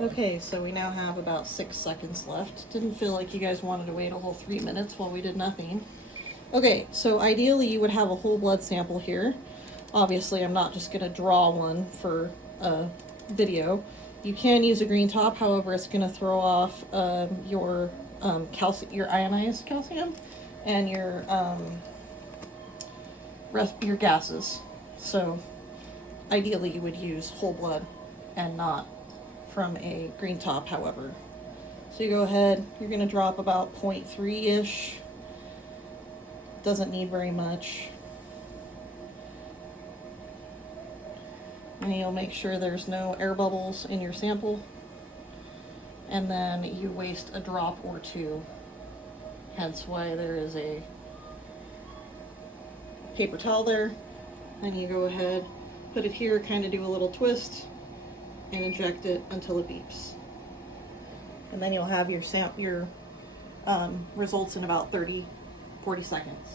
Okay, so we now have about 6 seconds left. Didn't feel like you guys wanted to wait a whole 3 minutes while we did nothing. Okay, so ideally you would have a whole blood sample here. Obviously, I'm not just going to draw one for a video. You can use a green top, however, it's going to throw off your your ionized calcium and your gases. So ideally you would use whole blood and not from a green top, however. So you go ahead, you're going to drop about 0.3-ish. Doesn't need very much. And you'll make sure there's no air bubbles in your sample. And then you waste a drop or two. Hence why there is a paper towel there. Then you go ahead, put it here, kind of do a little twist, and inject it until it beeps. And then you'll have your results in about 30-40 seconds.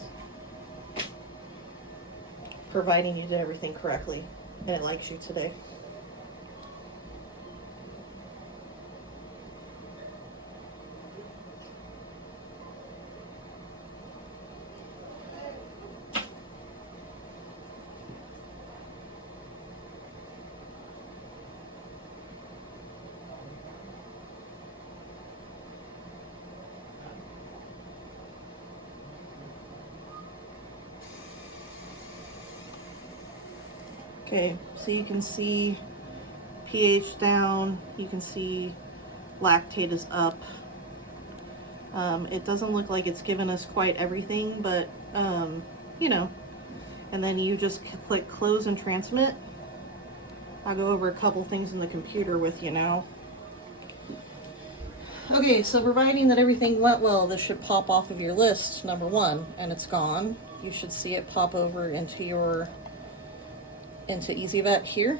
Providing you did everything correctly and it likes you today. Okay, so you can see pH down, you can see lactate is up. It doesn't look like it's given us quite everything, but you know, and then you just click close and transmit. I'll go over a couple things in the computer with you now. Okay, so providing that everything went well, this should pop off of your list, number one, and it's gone. You should see it pop over into your EasyVet here.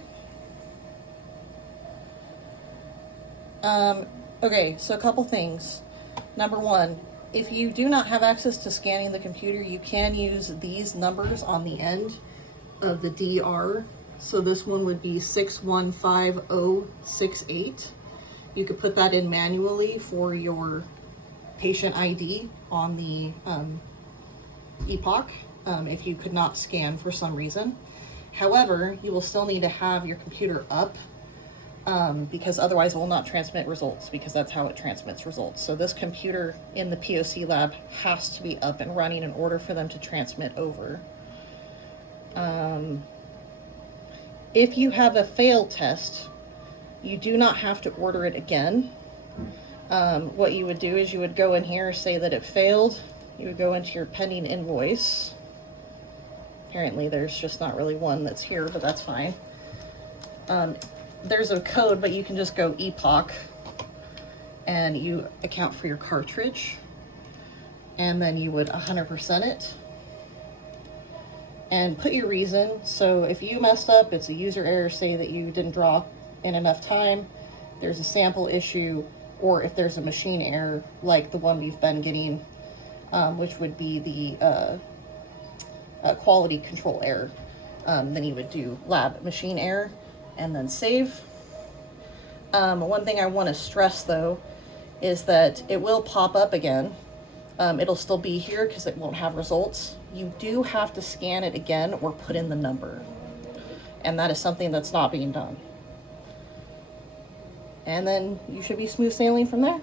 Okay, so a couple things. Number one, if you do not have access to scanning the computer, you can use these numbers on the end of the DR. So this one would be 615068. You could put that in manually for your patient ID on the EPOC if you could not scan for some reason. However, you will still need to have your computer up because otherwise it will not transmit results, because that's how it transmits results. So this computer in the POC lab has to be up and running in order for them to transmit over. If you have a failed test, you do not have to order it again. What you would do is you would go in here, say that it failed. You would go into your pending invoice. Apparently there's just not really one that's here, but that's fine. There's a code, but you can just go EPOC and you account for your cartridge, and then you would 100% it and put your reason. So if you messed up, it's a user error, say that you didn't draw in enough time, there's a sample issue, or if there's a machine error like the one we've been getting, which would be the quality control error, then you would do lab machine error and then save. One thing I want to stress though is that it will pop up again. It'll still be here because it won't have results. You do have to scan it again or put in the number, and that is something that's not being done. And then you should be smooth sailing from there.